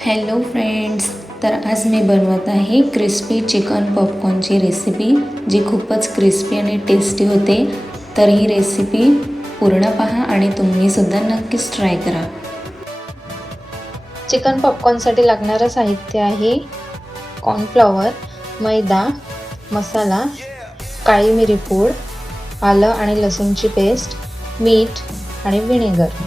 Hello friends, तर आज मी बनवत आहे क्रिस्पी चिकन पॉपकॉर्नची रेसिपी, जी खूपच क्रिस्पी आणि टेस्टी होते. तर ही रेसिपी पूर्ण पहा आणि तुम्हीसुद्धा नक्कीच ट्राय करा. चिकन पॉपकॉर्नसाठी लागणारं साहित्य आहे कॉर्नफ्लॉवर, मैदा, मसाला, काळी मिरी पूड, आलं आणि लसूणची पेस्ट, मीठ आणि व्हिनेगर.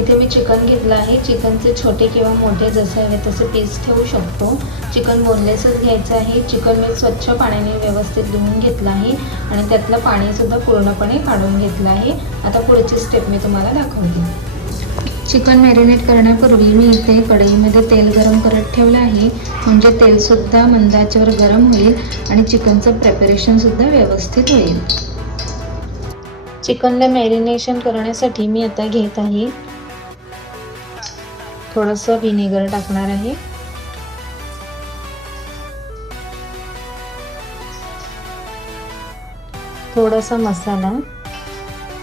इथे मी चिकन घेतलं आहे. चिकनचे छोटे किंवा मोठे जसे हवे तसे पीस ठेवू शकतो. चिकन बोनलेसच घ्यायचं आहे. चिकन मी स्वच्छ पाण्याने व्यवस्थित धुवून घेतलं आहे आणि त्यातलं पाणीसुद्धा पूर्णपणे काढून घेतलं आहे. आता पुढची स्टेप मी तुम्हाला दाखवते. चिकन मॅरिनेट करण्यापूर्वी मी इथे कढईमध्ये तेल गरम करत ठेवलं आहे, म्हणजे तेलसुद्धा मंद आचेवर गरम होईल आणि चिकनचं प्रिपरेशनसुद्धा व्यवस्थित होईल. चिकनला मॅरिनेशन करण्यासाठी मी आता घेत आहे थोडंसं व्हिनेगर टाकणार आहे. थोडासा मसाला,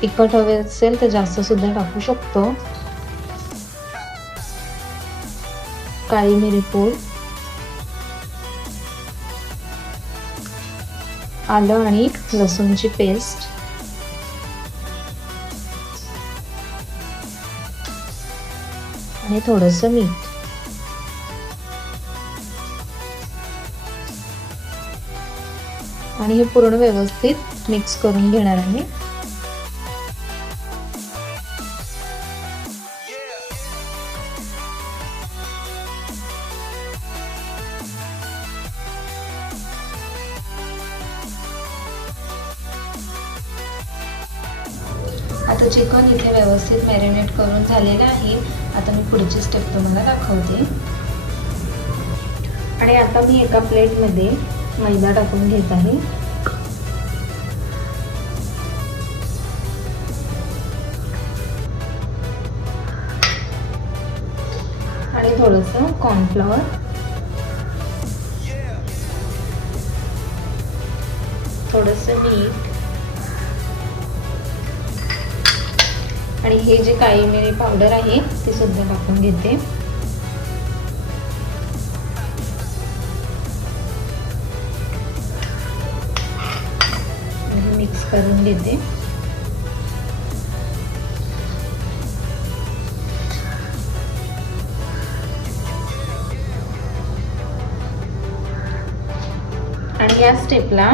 तिखट हवे असेल तर जास्त सुद्धा टाकू शकतो. काळी मिरी पूड, आलं आणि लसूणची पेस्ट, आणि थोडंसं मीठ. आणि हे पूर्ण व्यवस्थित मिक्स करून घेणार आहे. आता चिकन इथे व्यवस्थित मॅरिनेट करून झालेलं आहे. आता मी पुढची स्टेप तुम्हाला दाखवते. आणि आता मी एका प्लेटमध्ये मैदा टाकून घेत आहे. आणि थोडंसं कॉर्नफ्लॉवर, थोडंसं मीठ आणि हे जे काळी मिरी पावडर आहे ते सुद्धा टाकून घेते. मिक्स करून घेते. आणि या स्टेपला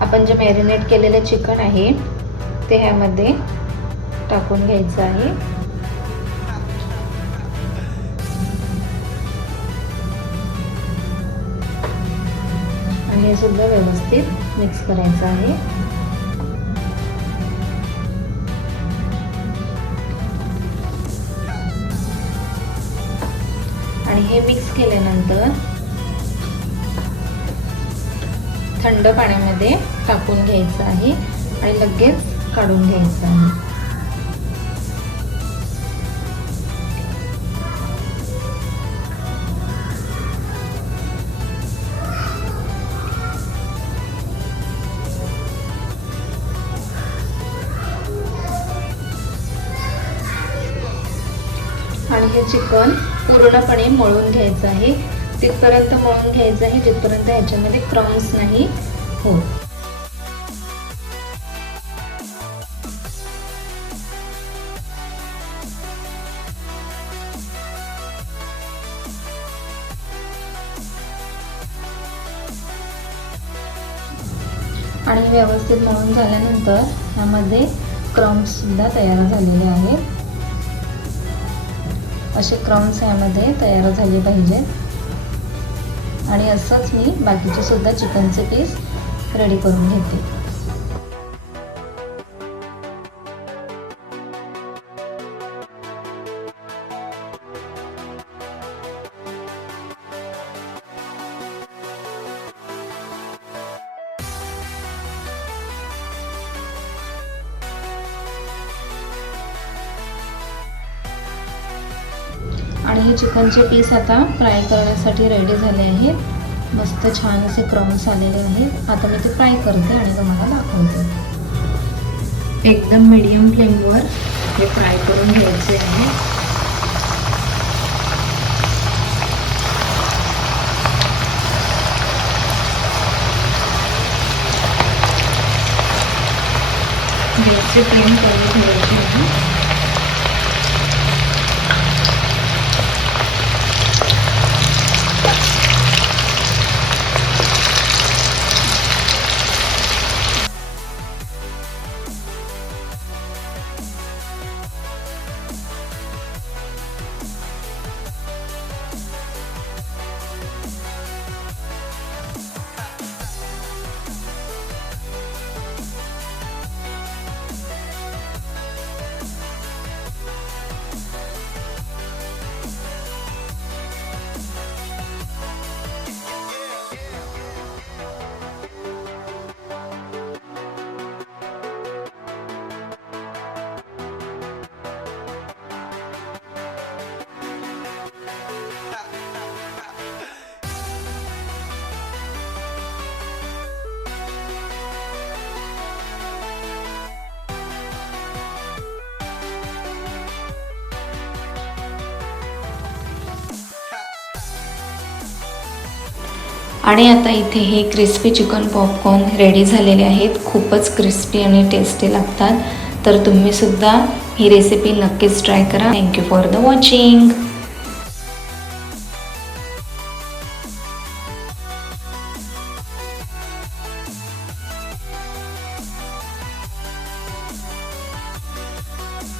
आपण जे मॅरिनेट केलेलं चिकन आहे ते ह्यामध्ये टाकून घ्यायचं आहे. आणि हे सुद्धा व्यवस्थित मिक्स करायचं आहे. आणि हे मिक्स केल्यानंतर थंड पाण्यामध्ये टाकून घ्यायचं आहे आणि लगेच काढून घ्यायचं आहे. आणि हे चिकन पूर्णपणे मळून घ्यायचं आहे. तिथपर्यंत मळून घ्यायचं आहे जिथपर्यंत ह्याच्यामध्ये क्रम्स नाही होत. आणि व्यवस्थित मळून झाल्यानंतर ह्यामध्ये क्रम्स सुद्धा तयार झालेले आहेत. असे क्रम्स ह्यामध्ये तयार झाले पाहिजे. आणि असंच मी बाकीचे सुद्धा चिकनचे पीस रेडी करून घेते. आणि हे चिकनचे पीस आता फ्राय करण्यासाठी रेडी झाले आहेत. मस्त छान असे क्रम्स आलेले आहेत. आता मी ते फ्राय करते आणि तुम्हाला दाखवते. एकदम मीडियम फ्लेमवर हे फ्राय करून घ्यायचे आहे. गॅसची फ्लेम कमी ठेवायची आहे. आणि आता इथे हे क्रिस्पी चिकन पॉपकॉर्न रेडी झालेले आहेत. खूपच क्रिस्पी आणि टेस्टी लागतात. तर तुम्हीसुद्धा ही रेसिपी नक्कीच ट्राय करा. Thank you for the watching.